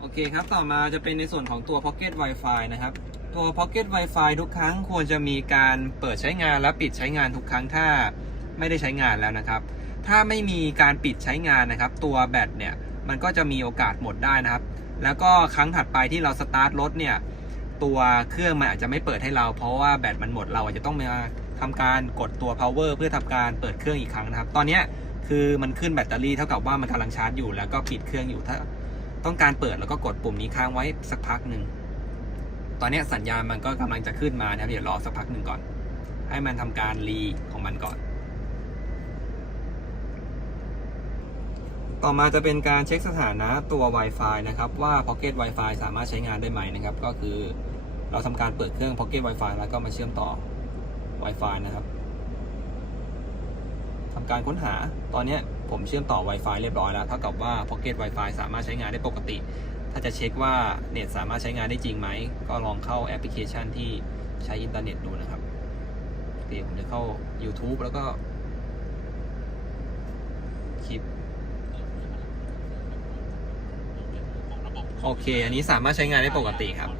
โอเคครับ ต่อมาจะเป็นในส่วนของตัว Pocket Wi-Fi นะครับ ตัว Pocket Wi-Fi ทุกครั้งควรจะมีการเปิดใช้งานและปิดใช้งานทุกครั้งถ้าไม่ได้ใช้งานแล้วนะครับ ถ้าไม่มีการปิดใช้งานนะครับ ตัวแบตเนี่ยมันก็จะมีโอกาสหมดได้นะครับ แล้วก็ครั้งถัดไปที่เราสตาร์ทรถเนี่ยตัวเครื่องมันอาจจะไม่เปิดให้เรา เพราะว่าแบตมันหมดเราอาจจะต้องมาทำการกดตัว power เพื่อทำการเปิดเครื่องอีกครั้งนะครับ ตอนนี้คือมันขึ้นแบตเตอรี่เท่ากับว่ามันกำลังชาร์จอยู่ แล้วก็ปิดเครื่องอยู่ถ้า ต้องการเปิดแล้วก็กดปุ่มนี้ค้างไว้สักพักหนึ่ง ตอนนี้สัญญาณมันก็กำลังจะขึ้นมานะครับเดี๋ยวรอสักพักหนึ่งก่อน ให้มันทำการรีของมันก่อน ต่อมาจะเป็นการเช็คสถานะตัว Wi-Fi นะครับว่า Pocket Wi-Fi สามารถใช้งานได้ไหมนะครับ ก็คือเราทำการเปิดเครื่อง Pocket Wi-Fi แล้วก็มาเชื่อมต่อ Wi-Fi นะครับทำการค้นหาตอนนี้ ผมเชื่อมต่อ Wi-Fi เรียบร้อยแล้วเท่ากับว่า Pocket Wi-Fi สามารถใช้งานได้ปกติ ถ้าจะเช็คว่าเน็ตสามารถใช้งานได้จริงไหม ก็ลองเข้าแอปพลิเคชันที่ใช้อินเทอร์เน็ตดูนะครับเดี๋ยวผมจะเข้า YouTube แล้วก็คลิปโอเค อันนี้สามารถใช้งานได้ปกติครับ